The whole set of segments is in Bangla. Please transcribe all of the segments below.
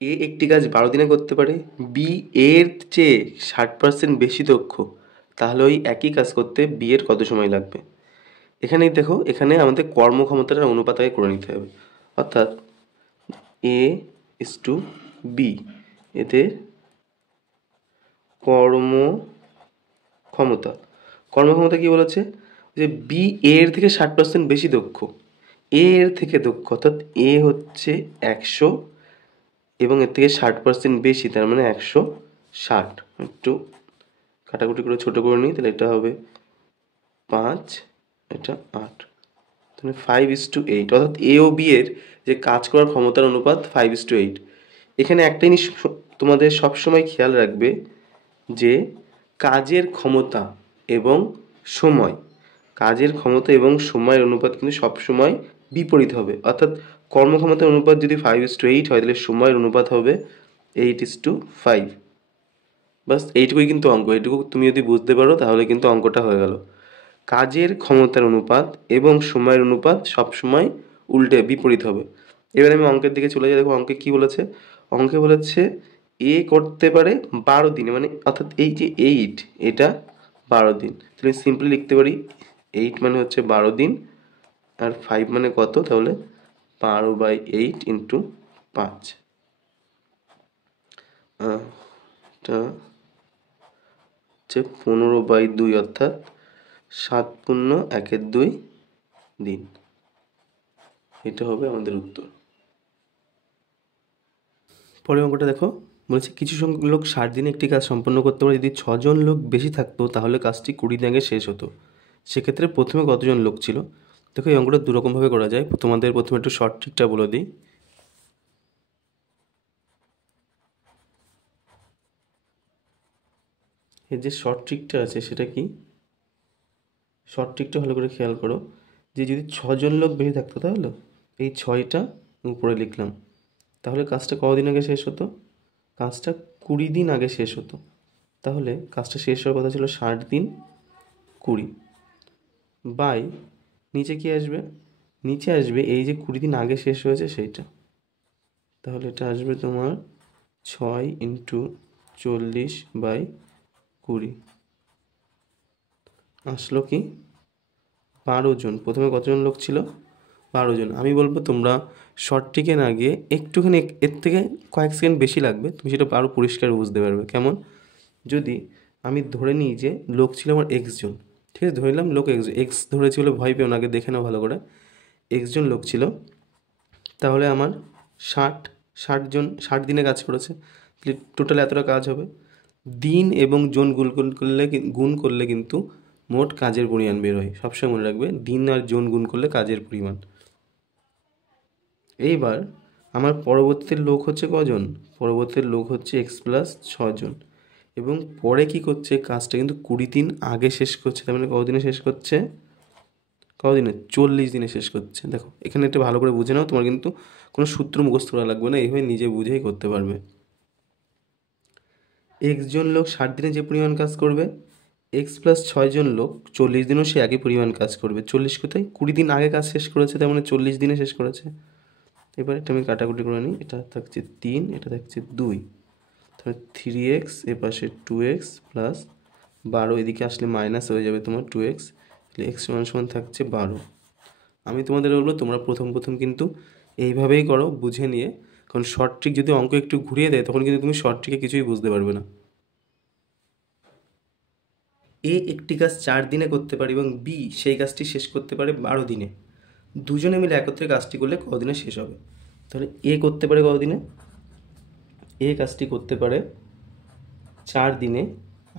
এ একটি কাজ 12 দিনে করতে পারে, বি এর চেয়ে 60% বেশি দক্ষ, তাহলে ওই একই কাজ করতে বি এর কত সময় লাগবে? এখানেই দেখো, এখানে আমাদের কর্মক্ষমতার অনুপাত আগে করে নিতে হবে। অর্থাৎ এ ইস টু বি, এদের কর্মক্ষমতা। কর্মক্ষমতা কি বলেছে? যে বি এর থেকে 60% বেশি দক্ষ, এ এর থেকে দক্ষ, অর্থাৎ এ হচ্ছে 100 এবং এর থেকে 60% বেশি, তার মানে 160। একটু কাটাকুটি করে ছোট করে নিই, তাহলে এটা হবে 5, এটা 8, তাহলে 5:8, অর্থাৎ এ ও বি এর যে কাজ করার ক্ষমতার অনুপাত 5:8। এখানে একটা জিনিস তোমাদের সবসময় খেয়াল রাখবে যে কাজের ক্ষমতা এবং সময়, কাজের ক্ষমতা এবং সময়ের অনুপাত কিন্তু সবসময় বিপরীত হবে। অর্থাৎ কর্মক্ষমতার অনুপাত যদি 5:8 হয়, তাহলে সময়ের অনুপাত হবে 8:5। বাস এইটুকুই কিন্তু অঙ্ক। এইটুকু তুমি যদি বুঝতে পারো তাহলে কিন্তু অঙ্কটা হয়ে গেল। কাজের ক্ষমতার অনুপাত এবং সময়ের অনুপাত সবসময় উল্টে বিপরীত হবে। এবার আমি অঙ্কের দিকে চলে যাই। দেখো অঙ্কে কি বলেছে? অঙ্কে বলেছে এ করতে পারে 12 দিনে, মানে অর্থাৎ এই যে 8, এটা 12 দিন। তাহলে সিম্পলি লিখতে পারি 8 মানে হচ্ছে 12 দিন, আর 5 মানে কত? তাহলে 12/8 ইন্টু 5, এটা হচ্ছে 15/2, অর্থাৎ 7×1=2 দিন। এটা হবে আমাদের উত্তর। পরের অঙ্কটা দেখো, বলেছে কিছু সংখ্যক লোক 60 দিনে একটি কাজ সম্পন্ন করতে পারে। যদি 6জন লোক বেশি থাকতো তাহলে কাজটি 20 দিন আগে শেষ হতো। সেক্ষেত্রে প্রথমে কতজন লোক ছিল? দেখো এই অঙ্কটা দুরকমভাবে করা যায়। তোমাদের প্রথমে একটু শর্ট ট্রিকটা বলে দিই। এর যে শর্ট ট্রিকটা আছে সেটা কি? শর্ট ট্রিকটা ভালো করে খেয়াল করো, যে যদি 6জন লোক বেশি থাকতো তাহলে এই 6টা উপরে লিখলাম, তাহলে কাজটা কতদিন আগে শেষ হতো? কাজটা 20 দিন আগে শেষ হতো। তাহলে কাজটা শেষ হওয়ার কথা ছিল 60 দিন, 20 বাই নিচে কি আসবে? নিচে আসবে এই যে 20 দিন আগে শেষ হয়েছে সেইটা। তাহলে এটা আসবে তোমার 6×40/20 আসলো কি 12 জন। প্রথমে কতজন লোক ছিল? 12 জন। আমি বলবো তোমরা শর্ট ট্রিকে না গিয়ে একটুখানি এর থেকে কয়েক সেকেন্ড বেশি লাগবে, তুমি সেটা আরও পরিষ্কার বুঝতে পারবে। কেমন? যদি আমি ধরে নিই যে লোক ছিল আমার x জন, ঠিক আছে, ধরে নিলাম লোক এক্স ধরেছি বলে ভয় পেও না, আগে দেখে নাও ভালো করে। x জন লোক ছিল, তাহলে আমার 60 দিনে কাজ করেছে, টোটাল এতটা কাজ হবে। দিন এবং জন গুণ করলে কিন্তু মোট কাজের পরিমাণ বের হয়। সবসময় মনে রাখবে দিন আর জন গুণ করলে কাজের পরিমাণ। এইবার আমার পরবর্তী লোক হচ্ছে কজন? পরবর্তী লোক হচ্ছে x+6 জন, এবং পরে কি করছে? কাজটা কিন্তু 20 দিন আগে শেষ করছে, তার মানে কতদিনে শেষ করছে? কতদিনে? 40 দিনে শেষ করছে। দেখো এখানে একটু ভালো করে বুঝে নাও, তোমার কিন্তু কোনো সূত্র মুখস্থ করা লাগবে না, এইভাবে নিজে বুঝেই করতে পারবে। x জন লোক 60 দিনে যে পরিমাণ কাজ করবে, x+6 জন লোক 40 দিনেও সে একই পরিমাণ কাজ করবে। 40 কোথায়? 20 দিন আগে কাজ শেষ করেছে, তার মানে 40 দিনে শেষ করেছে। এবার এটা আমি কাটাকুটি করে নিই, এটা থাকছে 3, এটা থাকছে 2, তাহলে 3x, এ পাশে 2x প্লাস 12, এদিকে আসলে মাইনাস হয়ে যাবে তোমার 2x, তাহলে x সমান থাকছে 12। আমি তোমাদের বলবো তোমরা প্রথম কিন্তু এইভাবেই করো বুঝে নিয়ে, কারণ শর্ট ট্রিক যদি অঙ্ক একটু ঘুরিয়ে দেয় তখন কিন্তু তুমি শর্ট ট্রিকে কিছুই বুঝতে পারবে না। এ একটি কাজ 4 দিনে করতে পারে এবং বি সেই কাজটি শেষ করতে পারে 12 দিনে। দুজনে মিলে একত্রে কাজটি করলে কতদিনে শেষ হবে? তাহলে এ করতে পারে কতদিনে? এ কাজটি করতে পারে 4 দিনে,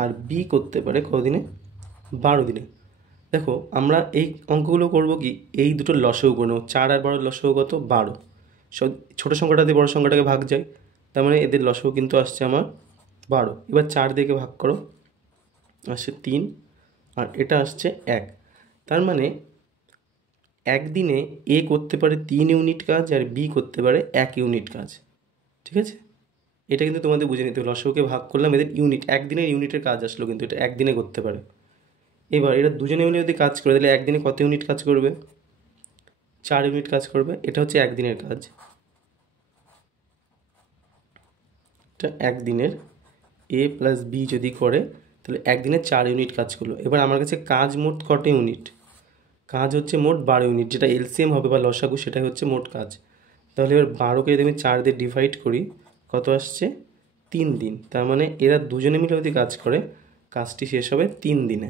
আর বি করতে পারে কতদিনে? 12 দিনে। দেখো আমরা এই অঙ্কগুলো করব কি, এই দুটো লসাগু করে নেব। 4 আর 12 লসাগু কত? 12। সব ছোটো সংখ্যাটা দিয়ে বড় সংখ্যাটাকে ভাগ যায়, তার মানে এদের লসাগু কিন্তু আসছে আমার 12। এবার 4 দিয়ে ভাগ করো, আসছে 3, আর এটা আসছে 1। তার মানে একদিনে এ করতে পারে 3 ইউনিট কাজ আর বি করতে পারে 1 ইউনিট কাজ। ঠিক আছে, এটা কিন্তু তোমাদের বুঝে নিতে হবে। লসাগুকে ভাগ করলাম, এদের ইউনিট, একদিনের ইউনিটের কাজ আসলো, কিন্তু এটা একদিনে করতে পারে। এবার এরা দুজনে মিলে যদি কাজ করে তাহলে একদিনে কত ইউনিট কাজ করবে? 4 ইউনিট কাজ করবে। এটা হচ্ছে একদিনের কাজ। এটা একদিনের এ প্লাস বি যদি করে তাহলে একদিনে 4 ইউনিট কাজ করলো। এবার আমার কাছে কাজ মোট কত ইউনিট? কাজ হচ্ছে মোট 12 ইউনিট, যেটা এলসিএম হবে বা লসাগু সেটাই হচ্ছে মোট কাজ। তাহলে এবার 12কে যদি আমি 4 দিয়ে ডিভাইড করি কত আসছে? 3 দিন। তার মানে এরা দুজনে মিলে যদি কাজ করে কাজটি শেষ হবে 3 দিনে।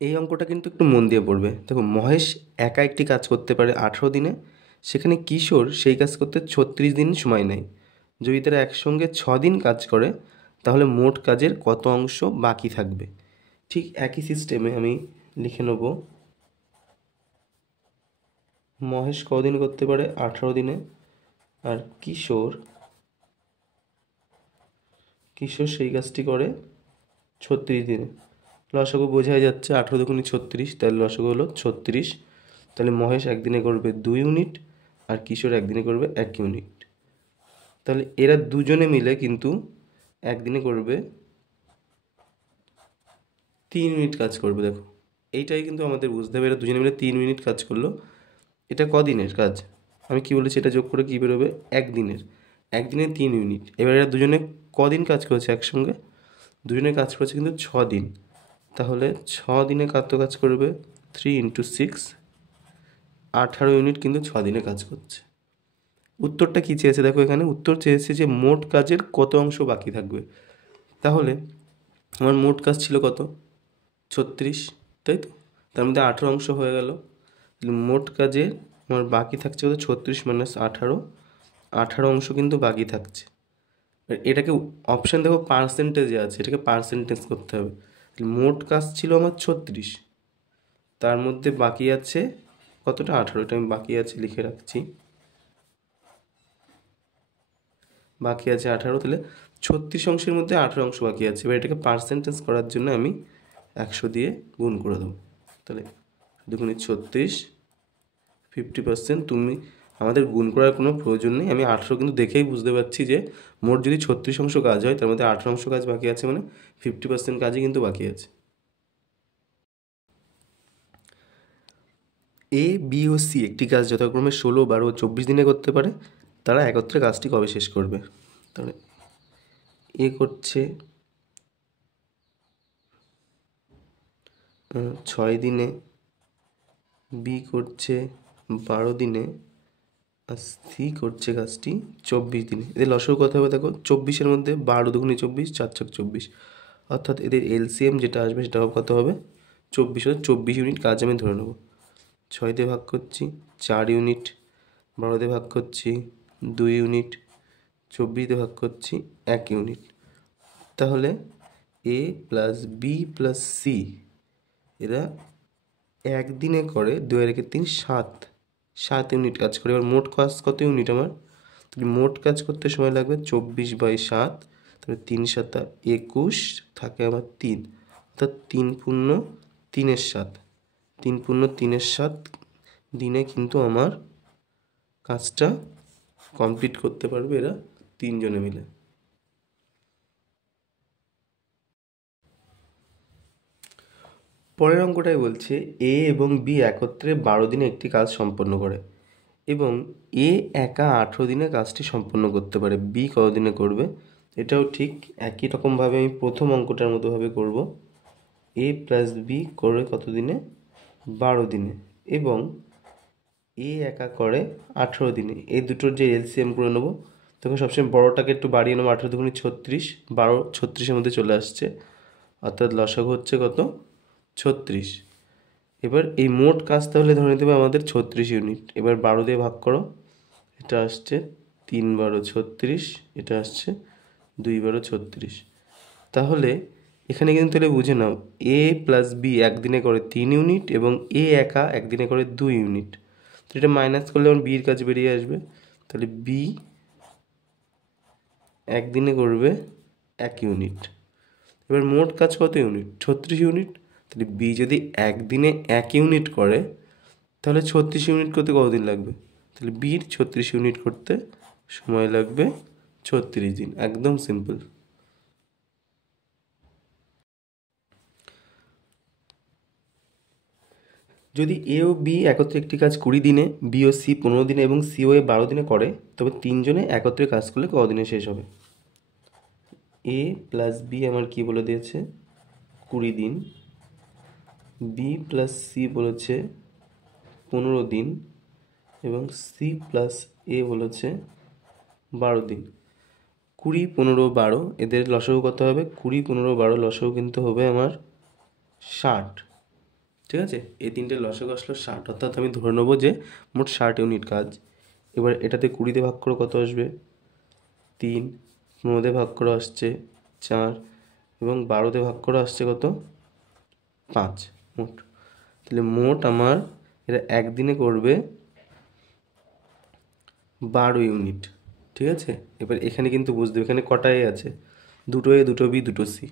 এই অঙ্কটা কিন্তু একটু মন দিয়ে পড়বে। দেখো, মহেশ একা একটি কাজ করতে পারে 18 দিনে, সেখানে কিশোর সেই কাজ করতে 36 দিন সময় নেয়। যদি তারা একসঙ্গে 6 দিন কাজ করে তাহলে মোট কাজের কত অংশ বাকি থাকবে? ঠিক একই সিস্টেমে আমি লিখে নেব, মহেশ কদিন করতে পারে? 18 দিনে। আর কিশোর সেই কাজটি করে 36 দিনে। লসাগু বোঝাই যাচ্ছে, 18 দুগুণে 36, তাহলে লসাগু হলো 36। তাহলে মহেশ একদিনে করবে 2 ইউনিট আর কিশোর একদিনে করবে 1 ইউনিট। তাহলে এরা দুজনে মিলে কিন্তু একদিনে করবে 3 ইউনিট কাজ করবে। দেখো, এইটাই কিন্তু আমাদের বুঝতে হবে, এরা দুজনে মিলে 3 ইউনিট কাজ করলো। এটা কদিনের কাজ? আমি কি বলেছি, এটা যোগ করে কি বেরোবে? একদিনের। একদিনে 3 ইউনিট। এবার এরা দুজনে কদিন কাজ করেছে একসঙ্গে? দুজনে কাজ করেছে কিন্তু 6 দিন। তাহলে 6 দিনে কত কাজ করবে? 3 × 6, 18 ইউনিট কিন্তু 6 দিনে কাজ করছে। উত্তরটা কী চেয়েছে? দেখো, এখানে উত্তর চেয়েছে যে মোট কাজের কত অংশ বাকি থাকবে। তাহলে আমার মোট কাজ ছিল কত? 36, তাই তো? তার মধ্যে 18 অংশ হয়ে গেল। মোট কাজে আমার বাকি থাকছে কত? 36 - 18, 18 অংশ কিন্তু বাকি থাকছে। এটাকে অপশান দেখো পার্সেন্টেজে আছে, এটাকে পার্সেন্টেজ করতে হবে। মোট কাজ ছিল আমার 36, তার মধ্যে বাকি আছে কতটা? 18। এটা আমি বাকি আছে লিখে রাখছি, বাকি আছে 18। তাহলে 36 অংশের মধ্যে 18 অংশ বাকি আছে। এবার এটাকে পার্সেন্টেজ করার জন্য আমি 100 দিয়ে গুণ করে দেবো। তাহলে 2 × 36, 50%। তুমি আমাদের গুণ করার কোনো প্রয়োজন নেই, আমি 18 কিন্তু দেখেই বুঝতে পারছি যে মোট যদি 36 অংশ কাজ হয় তার মধ্যে 18 অংশ কাজ বাকি আছে, মানে 50% কাজই কিন্তু বাকি আছে। এ, বি ও সি একটি কাজ যথাক্রমে 16, 12 ও 24 দিনে করতে পারে, তারা একত্রে কাজটি কবে শেষ করবে? তাহলে এ করছে 6 দিনে, বি করছে 12 দিনে, আর সি করছে কাজটি 24 দিনে। এদের লসাগু কত হবে? দেখো, 24-এর মধ্যে 12 দুগুণে 24, 4 × 24, অর্থাৎ এদের এলসিএম যেটা আসবে সেটা কত হবে? 24। 24 ইউনিট কাজ আমি ধরে নেব। 6 দিয়ে ভাগ করছি 4 ইউনিট, 12 দিয়ে ভাগ করছি 2 ইউনিট, 24 দিয়ে ভাগ করছি 1 ইউনিট। তাহলে এ প্লাস বি প্লাস সি এরা একদিনে করে 2 আর 3 7 ইউনিট কাজ করে। এবার মোট কাজ কত ইউনিট আমার? তাহলে মোট কাজ করতে সময় লাগবে 24/7, তাহলে 3 × 7 = 21, থাকে আমার 3, অর্থাৎ 3 × 3 = 7। 3 × 3 = 7 দিনে কিন্তু আমার কাজটা কমপ্লিট করতে পারবে এরা তিনজনে মিলে। পরের অঙ্কটাই বলছে এ এবং বি একত্রে 12 দিনে একটি কাজ সম্পন্ন করে এবং এ একা 18 দিনে কাজটি সম্পন্ন করতে পারে, বি কত দিনে করবে? এটাও ঠিক একই রকমভাবে আমি প্রথম অঙ্কটার মতোভাবে করব। এ প্লাস বি করে কত দিনে? 12 দিনে। এবং এ একা করে 18 দিনে। এই দুটোর যে এলসিএম করে নেবো, তখন সবসময় বড়টাকে একটু বাড়িয়ে নেবো। 18 দুগুণে 36, 12 36-এর মধ্যে চলে আসছে, অর্থাৎ লসাগু হচ্ছে কত? 36। এবার এই মোট কাজ তাহলে ধরে নিতে হবে আমাদের 36 ইউনিট। এবার 12 দিয়ে ভাগ করো, এটা আসছে 3 × 12 = 36, এটা আসছে 2 × 12 = 36। তাহলে এখানে কিন্তু তাহলে বুঝে নাও, এ প্লাস বি একদিনে করে 3 ইউনিট এবং এ একা একদিনে করে 2 ইউনিট। তো এটা মাইনাস করলে আমার বির কাজ বেরিয়ে আসবে। তাহলে বি একদিনে করবে 1 ইউনিট। এবার মোট কাজ কত ইউনিট? 36 ইউনিট। তাহলে বি যদি একদিনে 1 ইউনিট করে তাহলে 36 ইউনিট করতে কতদিন লাগবে? তাহলে বির 36 ইউনিট করতে সময় লাগবে 36 দিন। একদম সিম্পল। যদি এ ও বি একত্রে একটি কাজ 20 দিনে, বি ও সি 15 দিনে এবং সি ও এ 12 দিনে করে, তবে তিনজনে একত্রে কাজ করলে কদিনে শেষ হবে? এ প্লাস বি আমার কি বলে দিয়েছে 20 দিন, বি প্লাস সি বলেছে 15 দিন এবং সি প্লাস এ বলেছে 12 দিন। 20, 15, 12 এদের লসাগু কত হবে? 20, 15, 12 লসাগু কিন্তু হবে আমার 60। ঠিক আছে, এই তিনটে লসাগু আসলো 60, অর্থাৎ আমি ধরে নেবো যে মোট 60 ইউনিট কাজ। এবার এটাতে 20 ভাগ করে কত আসবে? 3, 15 ভাগ করে আসছে 4 এবং 12 ভাগ করে আসছে কত? 5 মোট। তাহলে মোট আমার এরা একদিনে করবে 12 ইউনিট। ঠিক আছে, এবার এখানে কিন্তু বুঝতে হবে এখানে কটা এ আছে, দুটো এ, দুটো বি, দুটো সি,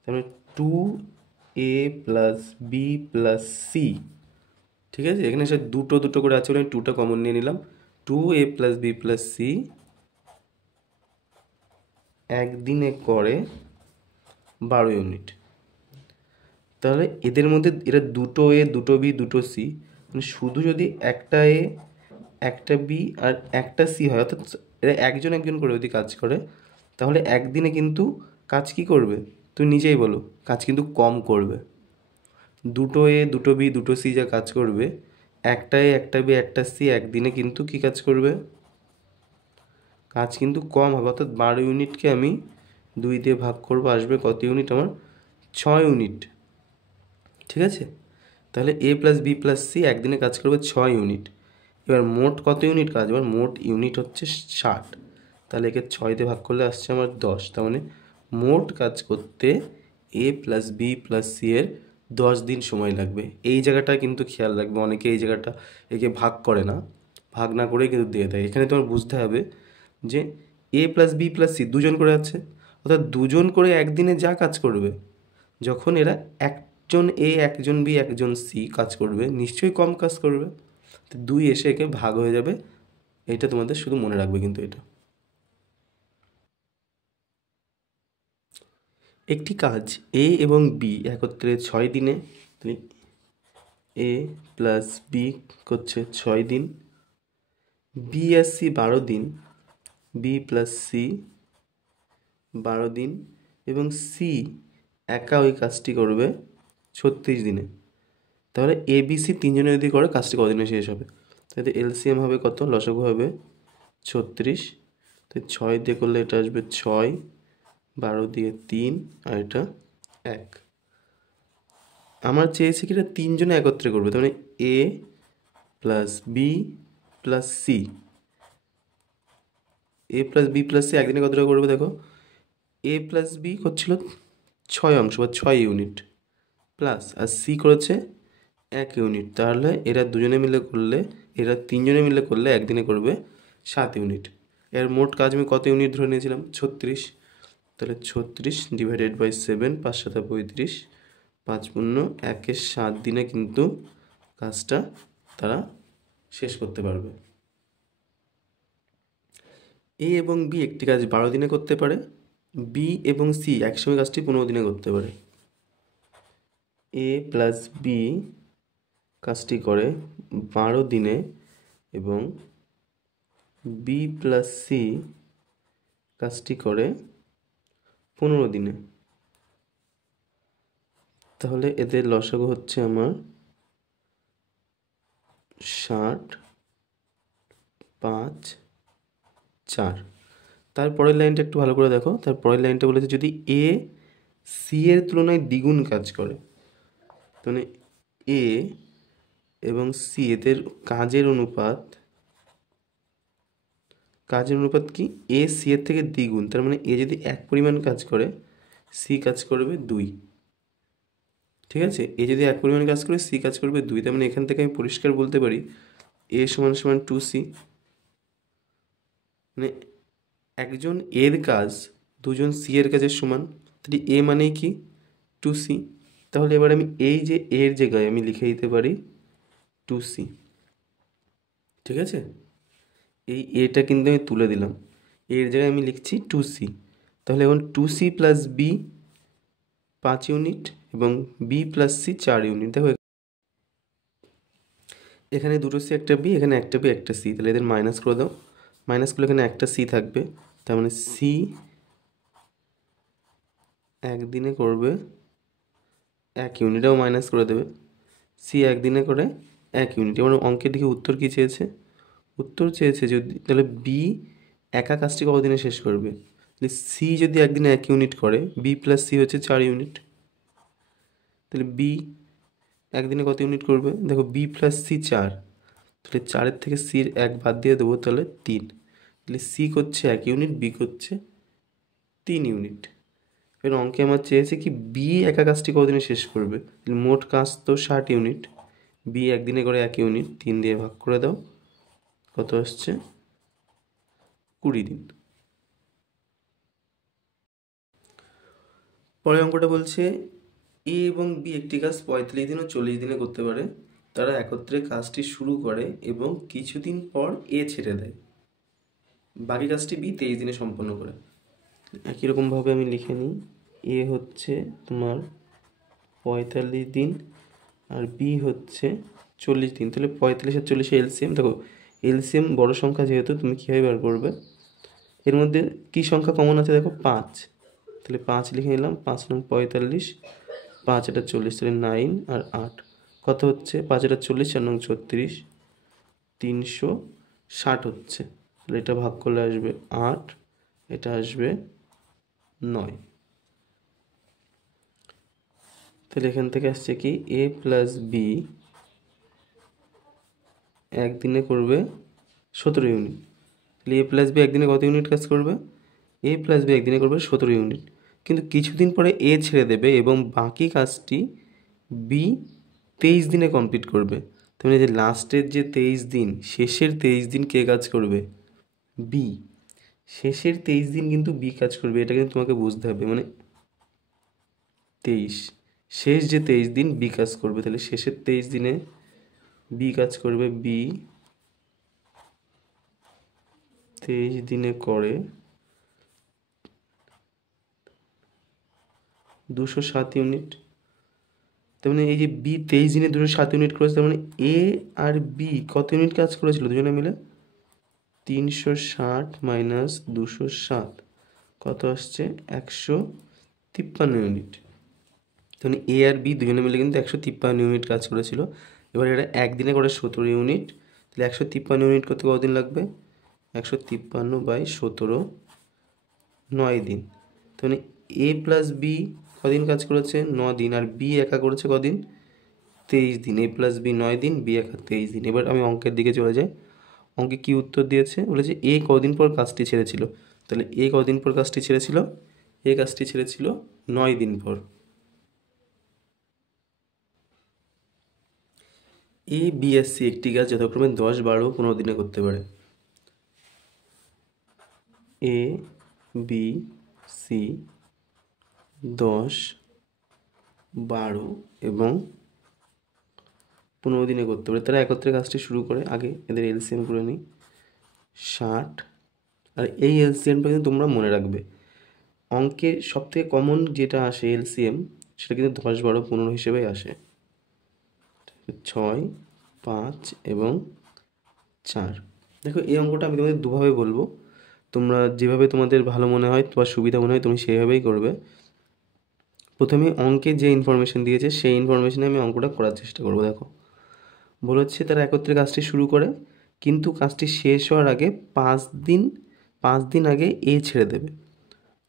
তার মানে 2a plus B plus C. ঠিক আছে, এখানে সে দুটো দুটো করে আছে বলে আমি 2টা কমন নিয়ে নিলাম। 2a plus B plus C একদিনে করে 12 ইউনিট। তাহলে এদের মধ্যে এরা দুটো এ, দুটো বি, দুটো সি, মানে শুধু যদি একটা এ, একটা বি আর একটা সি হয়, অর্থাৎ এরা একজন একজন করে যদি কাজ করে, তাহলে একদিনে কিন্তু কাজ কি করবে? তুমি নিজেই বলো, কাজ কিন্তু কম করবে। দুটো এ, দুটো বি, দুটো সি যা কাজ করবে, একটা এ, একটা বি, একটা সি একদিনে কিন্তু কি কাজ করবে? কাজ কিন্তু কম হবে। অর্থাৎ 12 ইউনিটকে আমি 2 দিয়ে ভাগ করবো, আসবে কত ইউনিট আমার? 6 ইউনিট। ঠিক আছে, তাহলে এ প্লাস বি প্লাস সি একদিনে কাজ করবে 6 ইউনিট। এবার মোট কত ইউনিট কাজ? এবার মোট ইউনিট হচ্ছে 60, তাহলে একে 6 দিয়ে ভাগ করলে আসছে আমার 10। তার মানে মোট কাজ করতে এ প্লাস বি প্লাস সি এর 10 দিন সময় লাগবে। এই জায়গাটা কিন্তু খেয়াল রাখবে, অনেকে এই জায়গাটা একে ভাগ করে না, ভাগ না করেই কিন্তু দিয়ে দেয়। এখানে তোমার বুঝতে হবে যে এ প্লাস বি প্লাস সি দুজন করে আছে, অর্থাৎ দুজন করে একদিনে যা কাজ করবে, যখন এরা একজন এ, একজন বি, একজন সি কাজ করবে, নিশ্চয়ই কম কাজ করবে। তো 2 এসে একে ভাগ হয়ে যাবে। এটা তোমাদের শুধু মনে রাখবে কিন্তু এটা। একটি কাজ এ এবং বি একত্রে 6 দিনে, এ প্লাস বি করছে 6 দিন, বি আর সি 12 দিন, বি প্লাস সি 12 দিন এবং সি একা ওই কাজটি করবে 36 দিনে। তাহলে এ বি সি তিনজনে যদি করে কাজটি কদিনে শেষ হবে? তাহলে এলসিএম হবে কত? লসাগু হবে 36। তো 6 দিয়ে করলে এটা আসবে 6, 12 দিয়ে 3 আর এটা 1। আমার চেয়েছে কি এটা তিনজনে একত্রে করবে, তার মানে এ প্লাস বি প্লাস সি, এ প্লাস বি প্লাস সি একদিনে কতটা করবে দেখো, এ প্লাস বি করছিল 6 অংশ বা 6 ইউনিট প্লাস, আর সি করেছে 1 ইউনিট। তাহলে এরা দুজনে মিলে করলে, এরা তিনজনে মিলে করলে একদিনে করবে 7 ইউনিট। এর মোট কাজ আমি কত ইউনিট ধরে নিয়েছিলাম? 36। তাহলে 36 ডিভাইডেড বাই 7, 5 7 35, 5 পূর্ণ 1-এর 7 দিনে কিন্তু কাজটা তারা শেষ করতে পারবে। এ এবং বি একটি কাজ 12 দিনে করতে পারে, বি এবং সি একসঙ্গে কাজটি 15 দিনে করতে পারে। এ প্লাস বি কাজটি করে 12 দিনে এবং বি প্লাস সি কাজটি করে 15 দিনে। তাহলে এদের লসাগু হচ্ছে আমার 60, 5, 4। তারপরের লাইনটা একটু ভালো করে দেখো। তারপরের লাইনটা বলেছে যদি এ সি এর তুলনায় দ্বিগুণ কাজ করে, মানে এ এবং সি এদের কাজের অনুপাত কি? এ সি এর থেকে দ্বিগুণ, তার মানে এ যদি 1 পরিমাণ কাজ করে, সি কাজ করবে 2। ঠিক আছে, এ যদি 1 পরিমাণ কাজ করে, সি কাজ করবে 2। তার মানে এখান থেকে আমি পরিষ্কার বলতে পারি এ সমান সমান 2c। মানে একজন এর কাজ দুজন সি এর কাজের সমান, তাহলে এ মানেই কি? 2c। তাহলে এবার আমি এই যে এর জায়গায় আমি লিখে দিতে পারি 2c। ঠিক আছে, এই এটা কিন্তু আমি তুলে দিলাম, এর জায়গায় আমি লিখছি 2c। তাহলে এখন 2c প্লাস বি 5 ইউনিট এবং বি প্লাস সি 4 ইউনিট। দেখো এখানে দুটো সি একটা বি, এখানে একটা বি একটা সি, তাহলে এদের মাইনাস করে দাও। মাইনাস করলে এখানে একটা সি থাকবে, তার মানে সি একদিনে করবে 1 ইউনিট, এটাও মাইনাস করে দেবে। সি একদিনে করে 1 ইউনিট। এবার অঙ্কের দিকে উত্তর কী চেয়েছে? উত্তর চেয়েছে যদি, তাহলে বি একা কাজটি কতদিনে শেষ করবে? তাহলে সি যদি একদিনে 1 ইউনিট করে, বি প্লাস সি হচ্ছে 4 ইউনিট। তাহলে বি একদিনে কত ইউনিট করবে? দেখো বি প্লাস সি 4, তাহলে 4-এর থেকে সির 1 বাদ দিয়ে দেবো, তাহলে 3। তাহলে সি করছে 1 ইউনিট, বি করছে 3 ইউনিট। এবার অঙ্কে আমার চেয়েছে কি বি একা কাজটি কতদিনে শেষ করবে? তাহলে মোট কাজ তো 60 ইউনিট, বি একদিনে করে 1 ইউনিট, 3 দিয়ে ভাগ করে দাও, কত আসছে? 20 দিন। পরের অঙ্কটা বলছে এ এবং বি একটি কাজ 45 দিন ও 40 দিনে করতে পারে। তারা একত্রে কাজটি শুরু করে এবং কিছুদিন পর এ ছেড়ে দেয়। বাকি কাজটি বি 23 দিনে সম্পন্ন করে। একই রকমভাবে আমি লিখে নিই, এ হচ্ছে তোমার 45 দিন আর বি হচ্ছে 40 দিন। তাহলে 45 আর 40 এলসিএম, দেখো এলসিএম বড় সংখ্যা যেহেতু তুমি কীভাবে বার করবে? এর মধ্যে কী সংখ্যা কমন আছে দেখো? 5। তাহলে 5 লিখে নিলাম, 5 নং 45, 5 এটা 40, তাহলে 9 আর 8 কত হচ্ছে? 5 এটা 40, 4 নং 36, 360 হচ্ছে। তাহলে এটা ভাগ করলে আসবে 8, এটা আসবে 9। তাহলে এখান থেকে আসছে কি এ প্লাস বি একদিনে করবে 17 ইউনিট। তাহলে এ প্লাস বি একদিনে কত ইউনিট কাজ করবে? এ প্লাস বি একদিনে করবে 17 ইউনিট, কিন্তু কিছুদিন পরে এ ছেড়ে দেবে এবং বাকি কাজটি বি 23 দিনে কমপ্লিট করবে। তার মানে যে লাস্টের যে 23 দিন, শেষের 23 দিন কে কাজ করবে? বি। শেষের 23 দিন কিন্তু বি কাজ করবে, এটা কিন্তু তোমাকে বুঝতে হবে। মানে 23, শেষ যে 23 দিন বি কাজ করবে, তাহলে শেষের 23 দিনে বি কাজ করবে। বি 23 দিনে করে 207 ইউনিট। তার মানে এই যে বি 23 দিনে 207 ইউনিট করেছে, তার মানে এ আর বি কত ইউনিট কাজ করেছিল দুজনে মিলে? 360 মাইনাস 207 কত আসছে? 153 ইউনিট। তাহলে এ আর বি দুজনে মিলে কিন্তু 153 ইউনিট কাজ করেছিল। এবার এটা একদিনে করে 17 ইউনিট, তাহলে 153 ইউনিট করতে কতদিন লাগবে? 153/17, 9 দিন। তাহলে এ প্লাস বি কদিন কাজ করেছে? 9 দিন। আর বি একা করেছে কদিন? 23 দিন। এ প্লাস বি 9 দিন, বি একা 23 দিন। এবার আমি অঙ্কের দিকে চলে যাই। অঙ্কে কি উত্তর দিয়েছে? বলেছে এ কদিন পর কাজটি ছেড়েছিল। তাহলে এ কদিন পর কাজটি ছেড়েছিল? এ কাজটি ছেড়েছিল 9 দিন পর। এ বি আর সি একটি কাজ যথাক্রমে 10, 12, 15 দিনে করতে পারে। এ বি সি 10, 12 এবং 15 দিনে করতে পারে। তারা একত্রে কাজটি শুরু করে। আগে এদের এলসিএম করে নিই, 60। আর এই এলসিএমটা কিন্তু তোমরা মনে রাখবে, অঙ্কের সবথেকে কমন যেটা আসে এলসিএম, সেটা কিন্তু 10, 12, 15 হিসেবেই আসে। 6, 5 এবং 4। দেখো এই অঙ্কটা আমি তোমাদের দুভাবে বলবো, তোমরা যেভাবে তোমাদের ভালো মনে হয়, তোমার সুবিধা মনে হয়, তুমি সেভাবেই করবে। প্রথমে অঙ্কে যে ইনফরমেশন দিয়েছে সেই ইনফরমেশনে আমি অঙ্কটা করার চেষ্টা করবো। দেখো বলে হচ্ছে তারা একত্রে কাজটি শুরু করে, কিন্তু কাজটি শেষ হওয়ার আগে 5 দিন আগে এ ছেড়ে দেবে।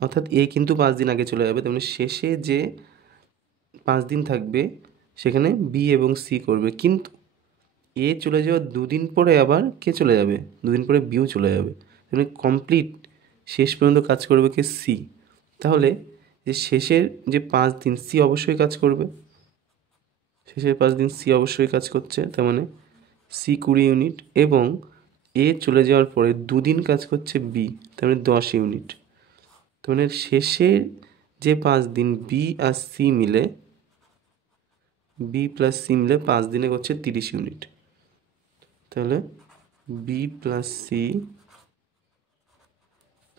অর্থাৎ এ কিন্তু 5 দিন আগে চলে যাবে, তেমনি শেষে যে 5 দিন থাকবে সেখানে বি এবং সি করবে। কিন্তু এ চলে যাওয়ার 2 দিন পরে আবার কে চলে যাবে? 2 দিন পরে বিও চলে যাবে। মানে কমপ্লিট শেষ পর্যন্ত কাজ করবে কে? সি। তাহলে যে শেষের যে 5 দিন সি অবশ্যই কাজ করবে, শেষের 5 দিন সি অবশ্যই কাজ করছে, তার মানে সি 20 ইউনিট। এবং এ চলে যাওয়ার পরে 2 দিন কাজ করছে বি, তার মানে 10 ইউনিট। তার মানে শেষের যে 5 দিন বি আর সি মিলে, বি প্লাস সি মিলে 5 দিনে করছে 30 ইউনিট। তাহলে বি প্লাস সি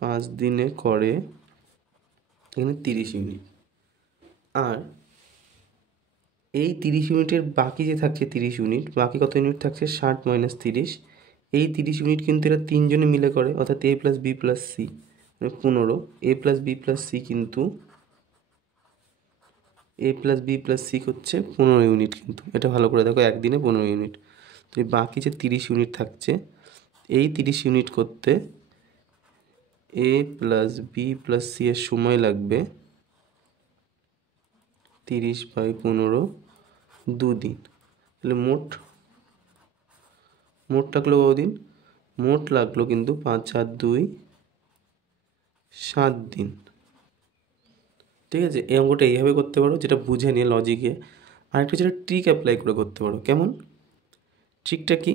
5 দিনে করে এখানে 30 ইউনিট। আর এই 30 ইউনিটের বাকি যে থাকছে 30 ইউনিট, বাকি কত ইউনিট থাকছে 60 মাইনাস 30, এই 30 ইউনিট কিন্তু এরা তিনজনে মিলে করে, অর্থাৎ এ প্লাস বি প্লাস সি মানে 15। এ প্লাস বি প্লাস সি কিন্তু এ প্লাস বি প্লাস সি হচ্ছে 15 ইউনিট, কিন্তু এটা ভালো করে দেখো, একদিনে 15 ইউনিট। তো এই বাকি যে 30 ইউনিট থাকছে, এই 30 ইউনিট করতে এ প্লাস বি প্লাস সি এর সময় লাগবে 30/15 2 দিন। তাহলে মোট লাগলো কদিন? মোট লাগলো কিন্তু 5 আর 2 7 দিন। ঠিক আছে, এই অঙ্কটা এইভাবে করতে পারো, যেটা বুঝে নিয়ে লজিকে। আরেকটা যেটা ট্রিক অ্যাপ্লাই করে করতে পারো। কেমন ট্রিকটা কি?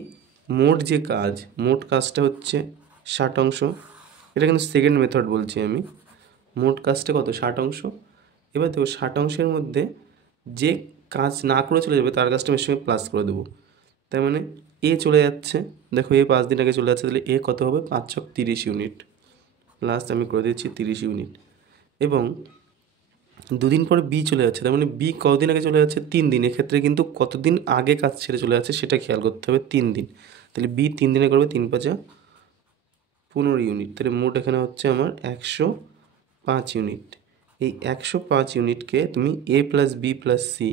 মোট কাজটা হচ্ছে 60 এটা কিন্তু সেকেন্ড মেথড বলছি আমি। মোট কাজটা কত? 60। এবার দেখো 60 মধ্যে যে কাজ না করে চলে যাবে তার কাজটা এর সঙ্গে প্লাস করে দেবো। তার মানে এ চলে যাচ্ছে, দেখো এ 5 দিন আগে চলে যাচ্ছে, তাহলে এ কত হবে? 5 × 30 ইউনিট, প্লাস আমি করে দিচ্ছি 30 ইউনিট। এবং 2 দিন পরে বি চলে যাচ্ছে, তার মানে বি কতদিন আগে চলে যাচ্ছে? 3 দিন। এক্ষেত্রে কিন্তু কতদিন আগে কাজ ছেড়ে চলে যাচ্ছে সেটা খেয়াল করতে হবে, 3 দিন। তাহলে বি 3 দিনে করবে 3 × 5 = 15 ইউনিট। তাহলে মোট এখানে হচ্ছে আমার 105 ইউনিট। এই 105 ইউনিটকে তুমি A plus B plus C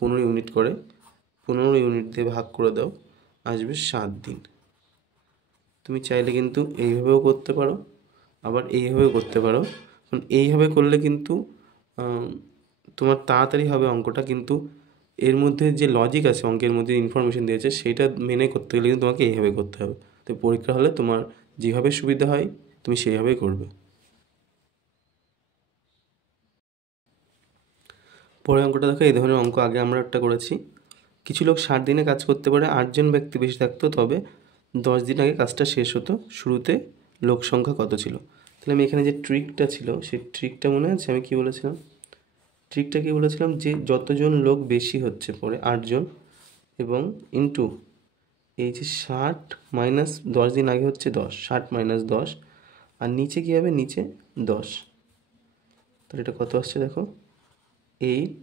15 unit করে 15 ইউনিট দিয়ে ভাগ করে দাও, আসবে 7 দিন। তুমি চাইলে কিন্তু এইভাবেও করতে পারো, আবার এইভাবেও করতে পারো। কারণ এইভাবে করলে কিন্তু তোমার তাড়াতাড়ি হবে অঙ্কটা, কিন্তু এর মধ্যে যে লজিক আছে, অঙ্কের মধ্যে ইনফরমেশন দিয়েছে, সেইটা মেনে করতে গেলে কিন্তু তোমাকে এইভাবে করতে হবে। তো পরীক্ষা হলে তোমার যেভাবে সুবিধা হয় তুমি সেইভাবেই করবে। পরের অঙ্কটা দেখো, এই ধরনের অঙ্ক আগে আমরা একটা করেছি। কিছু লোক 60 দিনে কাজ করতে পারে, 8 জন ব্যক্তি বেশি থাকতো, তবে 10 দিন আগে কাজটা শেষ হতো, শুরুতে লোক সংখ্যা কত ছিল? তাহলে আমি এখানে যে ট্রিকটা ছিল সেই ট্রিকটা মনে আছে? আমি কি বলেছিলাম? ট্রিকটা কি বলেছিলাম? যে যতজন লোক বেশি হচ্ছে পরে 8 জন, এবং ইন্টু এই যে 60 মাইনাস 10 দিন আগে হচ্ছে 10, 60 মাইনাস 10, আর নিচে কী হবে? নিচে 10। তাহলে এটা কত আসছে দেখো, 8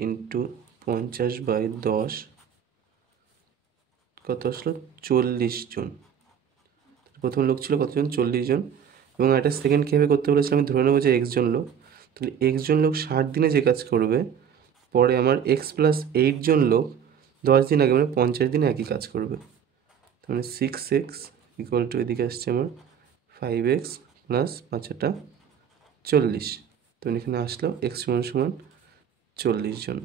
× 50/10 কত আসলো? 40 জন। প্রথম লোক ছিল কতজন? 40 জন। এবং একটা সেকেন্ড কীভাবে করতে বলেছিলাম? আমি ধরে নেবো যে x জন লোক। তাহলে x জন লোক 60 দিনে যে কাজ করবে, পরে আমার x + 8 জন লোক 10 দিন আগে মানে 50 দিনে একই কাজ করবে। তার মানে 6x = এদিকে আসছে আমার 5x + 5 = 40। তো এখানে আসলো x = 40 জন।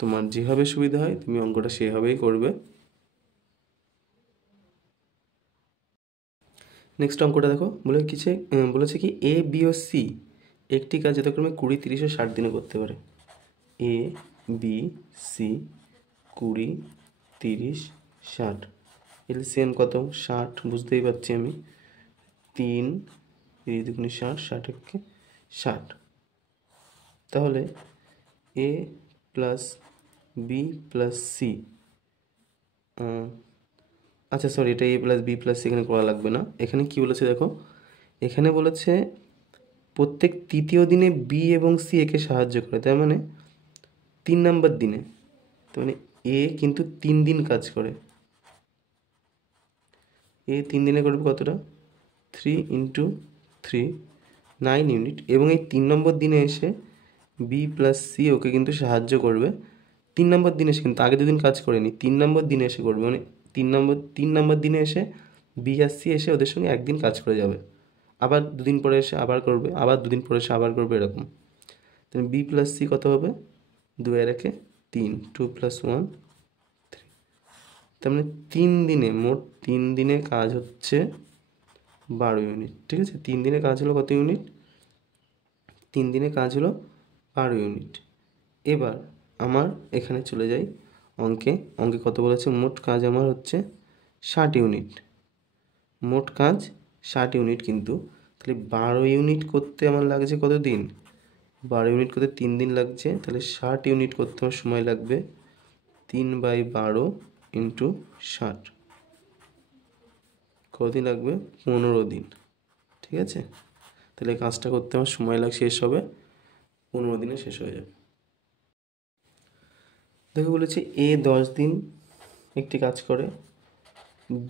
তোমার যেভাবে সুবিধা হয় তুমি অঙ্কটা সেভাবেই করবে। নেক্সট অঙ্কটা দেখো, বলেছে কি এ বি ও সি একটি কাজ যথাক্রমে 20, 30 ও 60 দিনে করতে পারে। A B C 20, 30, 60। এলসিএম কত? 60, বুঝতেই পারছি আমি। 3 30 × 60, 60 × 60। তাহলে এ প্লাস বি প্লাস সি, আচ্ছা সরি, এটা এ প্লাস বি প্লাস সি এখানে করা লাগবে না। এখানে কি বলেছে দেখো, এখানে বলেছে প্রত্যেক তৃতীয় দিনে বি এবং সি একে সাহায্য করে, তার মানে 3 নম্বর দিনে। তার মানে এ কিন্তু 3 দিন কাজ করে। এ 3 দিনে করবে কতটা? 3 × 3 9 ইউনিট। এবং এই 3 নম্বর দিনে এসে বি প্লাস সি ওকে কিন্তু সাহায্য করবে। 3 নম্বর দিনে এসে, কিন্তু আগে 2 দিন কাজ করেনি, 3 নম্বর দিনে এসে করবে। মানে 3 নম্বর দিনে এসে বি আর সি এসে ওদের সঙ্গে একদিন কাজ করে যাবে, আবার 2 দিন পরে এসে আবার করবে, আবার 2 দিন পরে এসে আবার করবে, এরকম। তাহলে বি প্লাস সি কত হবে? 2 আর 1 3, 2 + 1 3। তার মানে 3 দিনে, মোট 3 দিনে কাজ হচ্ছে 12 ইউনিট। ঠিক আছে, 3 দিনে কাজ হলো কত ইউনিট? 3 দিনে কাজ হলো 12 ইউনিট। এবার আমার এখানে চলে যাই অঙ্কে কত বলেছে? মোট কাজ আমার হচ্ছে 60 ইউনিট। মোট কাজ 60 ইউনিট, কিন্তু তাহলে 12 ইউনিট করতে আমার লাগছে কত দিন? 12 ইউনিট করতে 3 দিন লাগছে। তাহলে 60 ইউনিট করতে আমার সময় লাগবে 3/12 × 60। কতদিন লাগবে? 15 দিন। ঠিক আছে, তাহলে কাজটা করতে আমার সময় শেষ হবে 15 দিনে শেষ হয়ে যাবে। দেখো বলেছে এ 10 দিন একটি কাজ করে,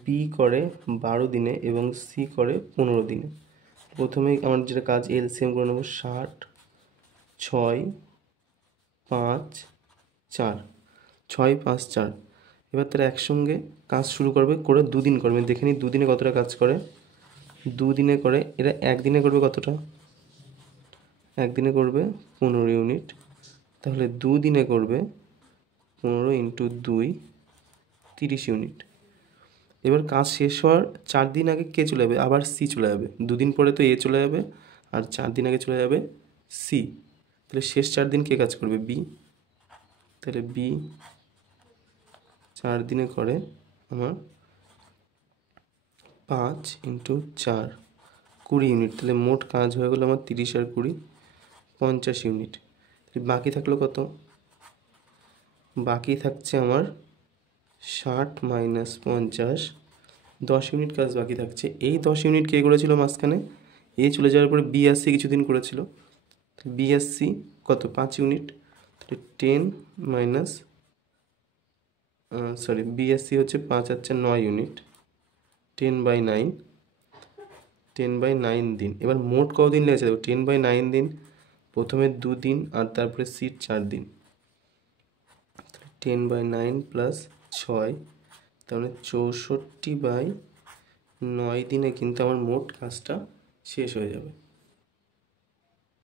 বি করে 12 দিনে এবং সি করে 15 দিনে। প্রথমে আমার যেটা কাজ এলসিএম করে নেবো, 60, 6, 5, 4, 6, 5, 4। এবার তারা একসঙ্গে কাজ শুরু করবে, করে দুদিন করবে। দেখে নিই দুদিনে কতটা কাজ করে। দুদিনে করে, এরা একদিনে করবে কতটা, একদিনে করবে 15 ইউনিট। তাহলে দুদিনে করবে 15 ইন্টু 2, 30 ইউনিট। এবার কাজ শেষ হওয়ার 4 দিন আগে কে চলে যাবে, আবার সি চলে যাবে। দুদিন পরে তো এ চলে যাবে, আর 4 দিন আগে চলে যাবে সি। তাহলে শেষ 4 দিন কে কাজ করবে, বি। তাহলে বি 4 দিনে করে আমার 5 ইন্টু 4, 20 ইউনিট। তাহলে মোট কাজ হয়ে গেলো আমার 30 আর 20, 50 ইউনিট। বাকি থাকলো কত, বাকি থাকছে আমার 60 মাইনাস 50, 10 ইউনিট কাজ বাকি থাকছে। এই 10 ইউনিট কে করেছিল মাঝখানে, এ চলে যাওয়ার পরে বি আর সি কিছুদিন করেছিল। বি আর সি কত, 5 ইউনিট। তাহলে 10 মাইনাস, সরি, বি আর সি হচ্ছে 5 আর 4 9 ইউনিট, 10/9, 10/9 দিন। এবার মোট কতদিন লেগেছে দেখো, 10/9 দিন, প্রথমে 2 দিন আর তারপরে সিট 4 দিন। 10/9 প্লাস 6, তাহলে 64/9 দিনে কিন্তু আমার মোট কাজটা শেষ হয়ে যাবে।